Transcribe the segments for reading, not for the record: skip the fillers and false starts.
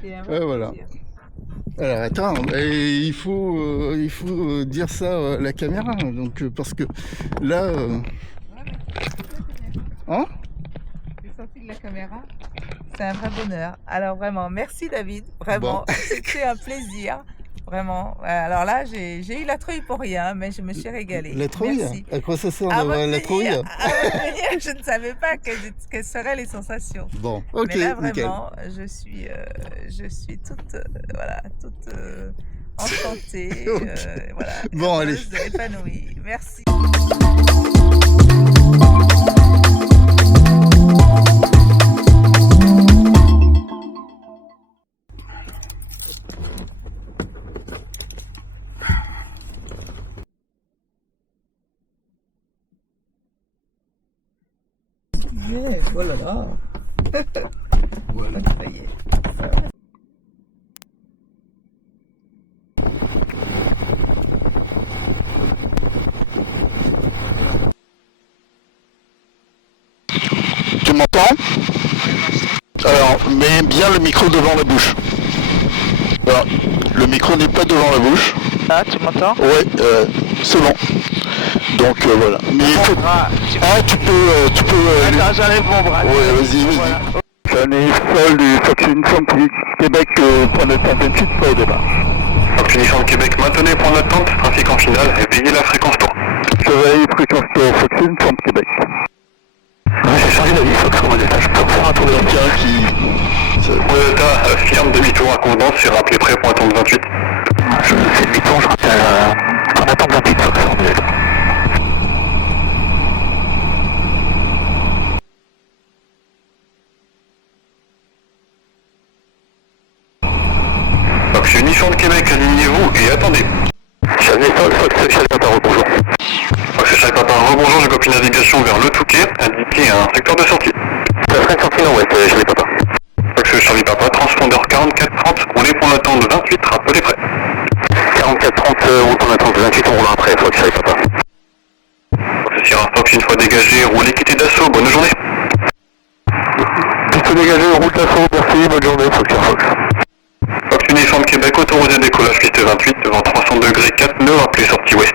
C'est un Ouais, vrai voilà. plaisir. Alors attends, il faut dire ça à la caméra, donc parce que là, Ouais, mais c'est sorti de la caméra. hein? C'est sorti de la caméra. C'est un vrai bonheur. Alors vraiment, merci David. Bon, Vraiment, c'était un plaisir. Vraiment. Alors là, j'ai eu la trouille pour rien, mais je me suis régalée. la trouille? Merci. À quoi ça sert À d'avoir votre la trouille? venir, à votre venir, je ne savais pas quelles seraient les sensations. Bon, ok, Mais là, nickel. vraiment, je suis toute, voilà, toute enchantée, voilà, Bon, allez. heureuse, épanouie. Merci. Yeah, oh là là. Voilà. Ça y est. Tu m'entends? Alors, mets bien le micro devant la bouche. Voilà. Le micro n'est pas devant la bouche. Ah, tu m'entends? Ouais, c'est bon. Donc voilà. Mais il faut... Ah, Ah, tu peux... attends, j'enlève mon bras. Ouais, vas-y. Voilà. L'année folle du Fox Uniform Québec point de temps 28 pas au départ. Fox Uniform Québec, maintenez point d'attente, trafic en finale et veillez la fréquence tour. Surveille fréquence Fox Uniform Québec. J'ai changé d'avis, Fox, comment détache pour faire un tour de la Quelqu'un qui... Delta, firme demi-tour à convenance et rappelez prêt pour attente 28. Je fais demi-tour, je rappelle en attente 28, Fox, on est là. Fox Uniform Québec, alignez-vous et attendez. Chalet Papa, rebonjour. Fox Chalet Papa, rebonjour, je copie navigation vers le Touquet, indiqué un secteur de sortie. Ça serait une sortie nord-ouest, Chalet Papa. Fox Charlie Papa, transpondeur 4430, roulez pour l'attente 28, rappelez prêt. 4430, roule pour l'attente 28, on roulera après, Fox Charlie Papa. Fox Sierra Fox, une fois dégagé, roulez quitté d'assaut, bonne journée. Piste dégagée, route d'assaut, merci, bonne journée, Fox Sierra Fox. Fox Uniforme Québec, autorisé décollage, piste 28, devant 300 degrés 4 nœuds, rappelez sortie ouest.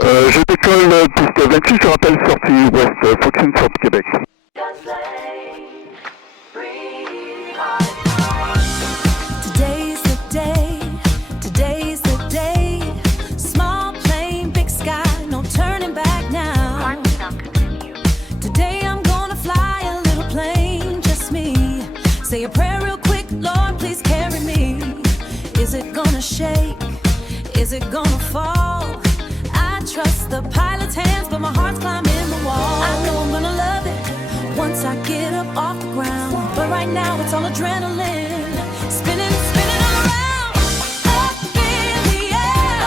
je décolle piste 28, je rappelle sortie ouest, Fox Uniform Québec. Today's the day, today's the day. Small plane, big sky, no turning back now. Today I'm gonna fly a little plane, just me. Say a prayer real quick, Lord, please carry me. Is it gonna shake? Is it gonna fall? I trust the pilot's hands, but my heart's climbing the wall. I know I'm gonna love it once I get up off the ground, but right now it's all adrenaline. Spinning, spinning around, up in the air.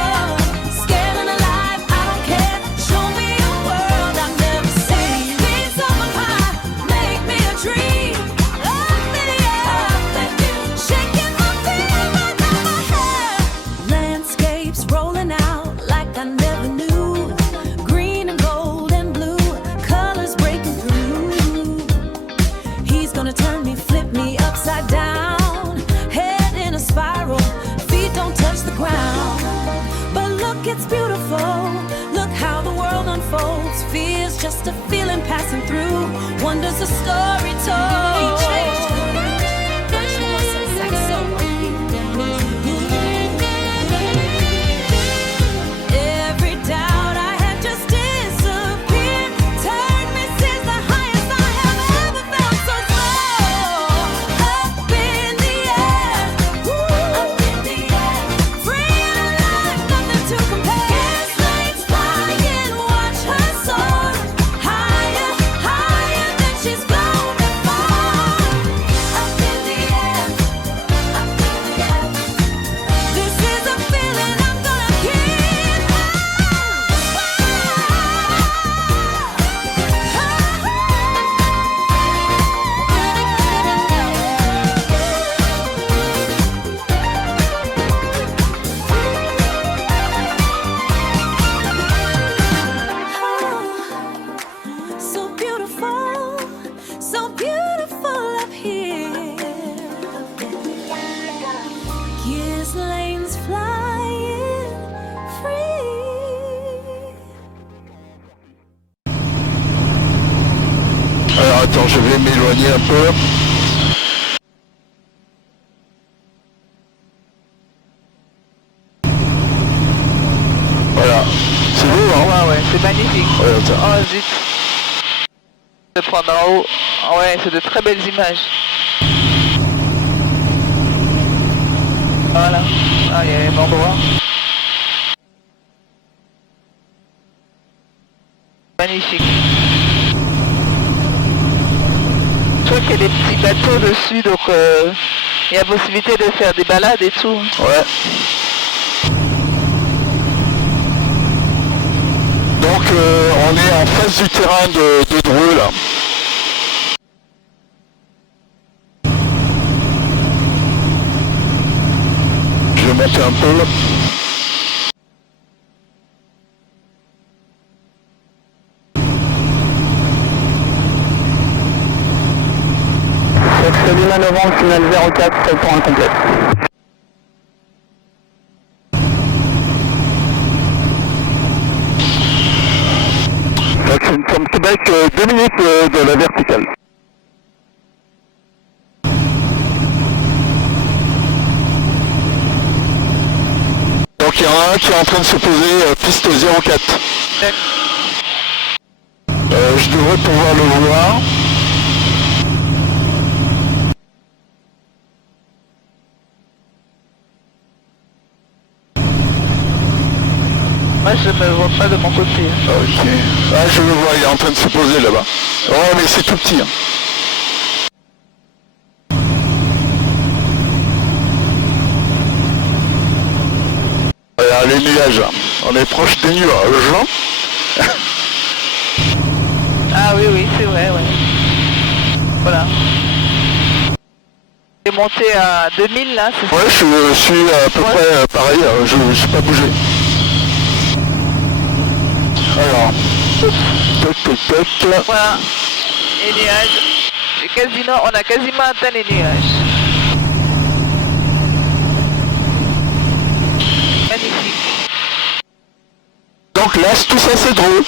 Oh, scared and alive, I don't care. Show me a world I've never seen. Piece of a pie, make me a dream. Up in the air, shaking my feet right out my hair. Landscapes rolling out like I never knew. Green and gold and blue, colors breaking through. He's gonna turn me, flip me upside down. Head in a spiral, feet don't touch the ground. But look, it's beautiful. Look how the world unfolds. Fear's just a feeling passing through. Wonder's a story told. Every doubt I had just disappeared. Turned me since the highest I have ever felt. So up in the air, up in the air, free and alive, nothing to compare. Slates flying, watch her soar, higher, higher than she's flown before. Attends, je vais m'éloigner un peu. Voilà. C'est beau, hein? Ouais, c'est magnifique. Ouais, attends. Oh zut. De prendre en haut. Ouais, c'est de très belles images. Voilà. Ah, il y a un endroit. Magnifique. Je crois qu'il y a des petits bateaux dessus, donc il y a possibilité de faire des balades et tout. Ouais. Donc on est en face du terrain de Dreux là. Je vais monter un peu. Lima Novembre, final 04, 7 pour incomplet. Comme Québec, 2 minutes de la verticale. Donc il y en a un qui est en train de se poser piste 04. Je devrais pouvoir le voir. Moi je ne me vois pas de mon côté. Ok. Ah je le vois, il est en train de se poser là-bas. Oh mais c'est tout petit. Hein. Voilà les nuages. On est proche des nuages. Ah oui, oui, c'est vrai, ouais. Voilà. J'ai monté à 2000 là, c'est ça? Ouais, je suis à peu près pareil, je ne suis pas bougé. Alors, toc. Voilà. Les nuages. On a quasiment atteint les nuages. Magnifique. Donc là, tout ça c'est drôle.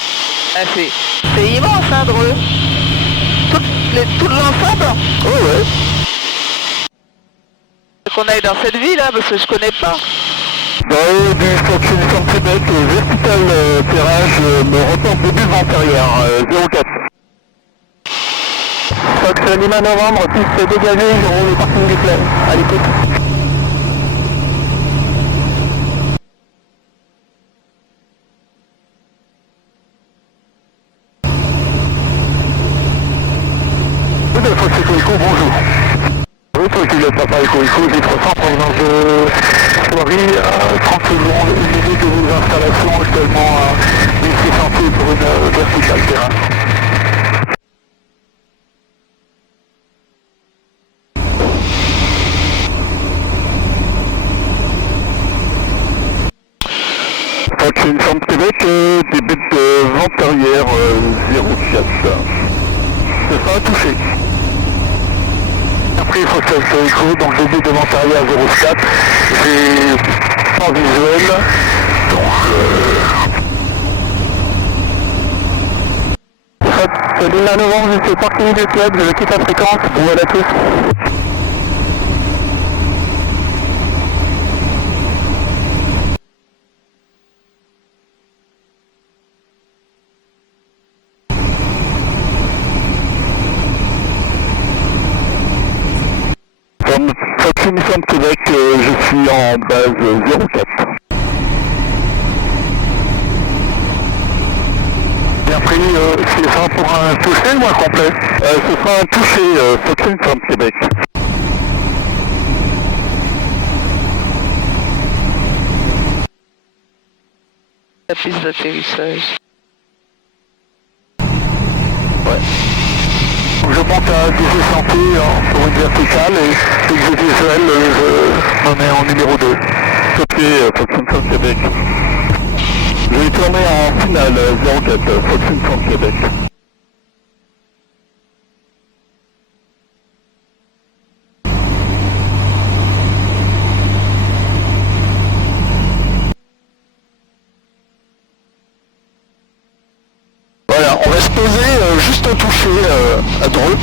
Ah, c'est immense, hein, Dreux. Tout l'ensemble. Oh ouais. Qu'on aille dans cette ville, hein, parce que je connais pas. Dans du Fortune Québec, vertical tirage, me reporte début antérieur, 04. Fox Lima Novembre, piste dégagée, je roule le parking du club. À l'écoute. Fox Eco, bonjour. Oui, Fox le Papa Eco, j'ai 300 provenance de Soirie, 30 secondes, une minute de vos installations, actuellement à 1600 pieds pour une verticale terrain. Fortune Centre Québec, début de vente arrière 04. C'est pas touché. Après il faut que ça soit écho, donc début de vente arrière 04. J'ai pas visuel. Donc Lima Novembre, je suis parking du club, je quitte la fréquence, voilà tous. Fortune Québec, je suis en base 04. Bien pris, ce sera pour un touché ou un complet? Ce sera un touché, Fortune Québec. La piste d'atterrissage. Ouais. Je monte à 1800 pieds pour une verticale et dès que j'ai visuel, je me mets en numéro 2. Copier Fortune Québec. Je vais tourner en finale 04 Fortune Québec. Voilà, on va se poser juste un toucher à Dreux.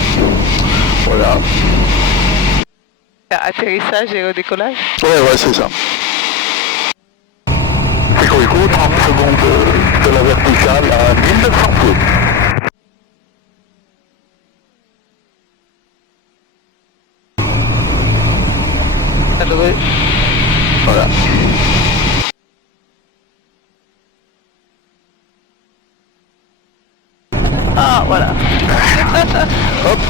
Atterrissage et redécollage. Ouais, c'est ça. C'est quoi, 30 secondes de la verticale à 1900 pieds. Voilà. Ah, voilà. Hop.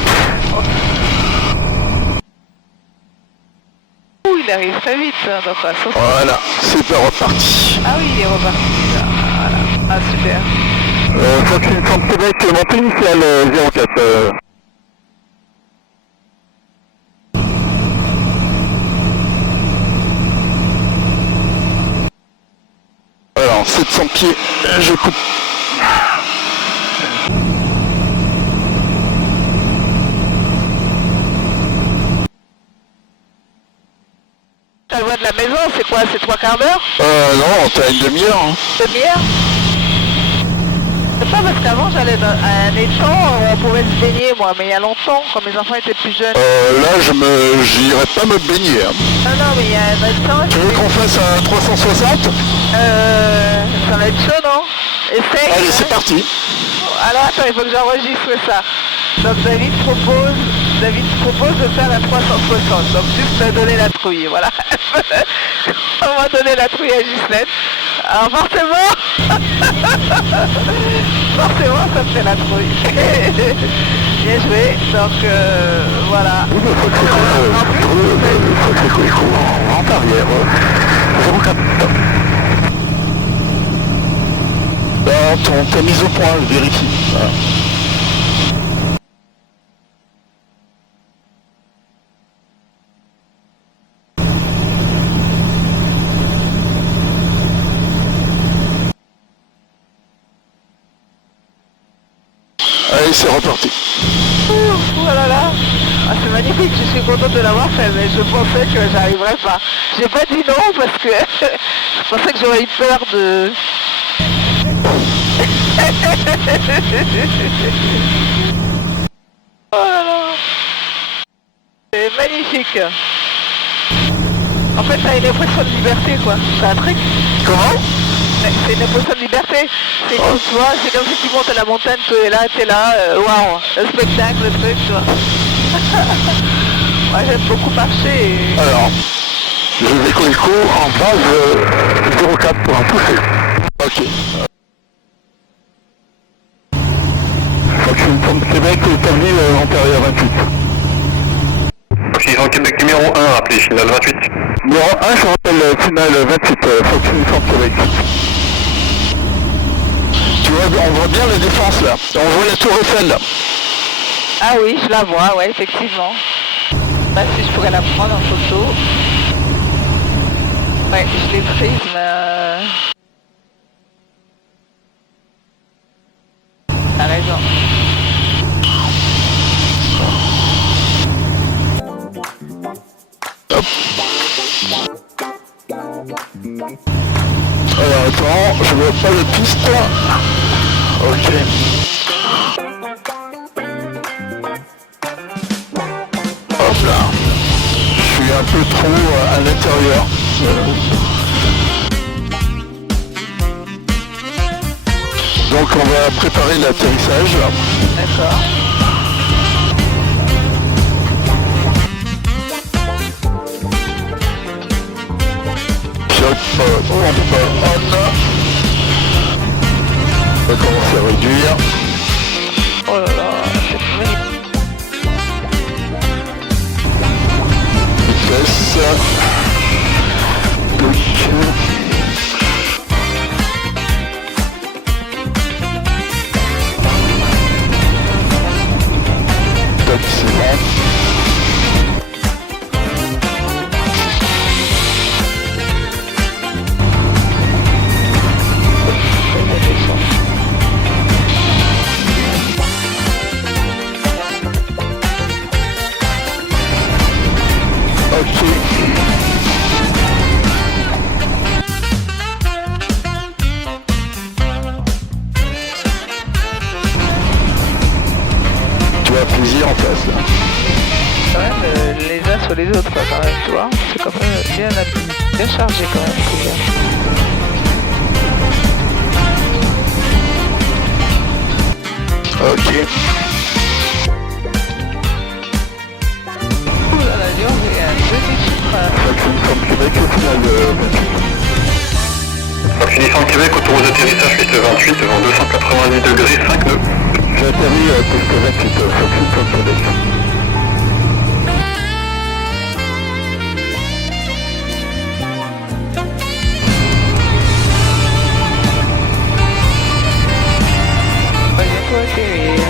Ouh, il arrive très vite, hein, donc on va sauter. Voilà, c'est pas reparti. Ah oui, il est reparti. Là. Voilà. Ah, super. Foxtrot Centre Québec, montée initiale 04. Alors, 700 pieds, je coupe. La loi de la maison, c'est quoi? C'est 3/4 d'heure? Non, t'as une demi-heure. Hein. Demi-heure? C'est pas parce qu'avant j'allais dans un étang, on pouvait se baigner moi, mais il y a longtemps, quand mes enfants étaient plus jeunes. Là, j'irai pas me baigner. Hein. Non, mais il y a un étang. Tu veux qu'on fasse un 360? Ça va être chaud, non? Essaye. Allez, c'est parti. Alors attends, il faut que j'enregistre ça. Donc David propose de faire un 360. Donc juste me donner la trouille, voilà. On va donner la trouille à Ghislaine. Alors forcément, ça me fait la trouille. Bien joué, donc voilà. En arrière. 04. Ta mise au point, je vérifie. Voilà. Allez, c'est reparti. Voilà là. Ah, c'est magnifique, je suis contente de l'avoir fait, mais je pensais que j'arriverais pas. J'ai pas dit non parce que je pensais que j'aurais eu peur de... Oh là là. C'est magnifique. En fait, t'as une impression de liberté, quoi. C'est un truc. Comment? C'est une impression de liberté. C'est comme, tu vois, c'est comme si tu montes à la montagne, tu es là, waouh, le spectacle, le truc, tu vois. Moi, j'aime beaucoup marcher. Et... Alors, Je vais Coico en base 04 pour un toucher. ok. Foxtrot Québec, avenue antérieure 28. Foxtrot Québec numéro 1, appelé final 28. Numéro 1, je rappelle final 28, Foxtrot Québec. Tu vois, on voit bien la défense là. On voit la tour Eiffel là. Ah oui, je la vois, ouais, effectivement. Bah, si je pourrais la prendre en photo. Ouais, je l'ai prise, mais... T'as raison. Hop. Alors attends, je vois pas de piste. Ok. Hop là. Je suis un peu trop à l'intérieur. Donc on va préparer l'atterrissage. D'accord. On va commencer à réduire. Oh là là, c'est magnifique. Vitesse. Donc. Top, c'est bon. les autres, quoi, quand même, tu vois. C'est quand même bien chargé, quand même, c'est bien. Ok. Ouh là là, Lyon, il y a un demi-chiffre. Saxon Québec au final 28. Donc finissant Québec, autoroute d'atterrissage piste 28, vent 290 degrés, 5 nœuds. J'ai atterri à piste 28, Saxon Québec. On va bientôt atterrir.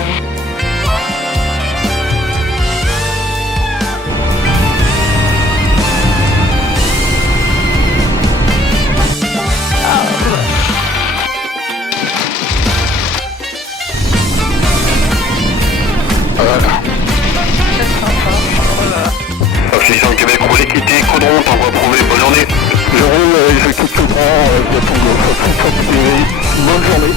Donc finissant Québec, roulez, quittez, Caudron, t'envoie prouvé, bonne journée. Je roule, je quitte tout grand, je tombe Saxon Québec. Bonne journée.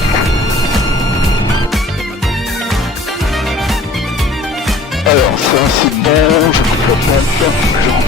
Alors ça c'est bon, je coupe la plate, je rentre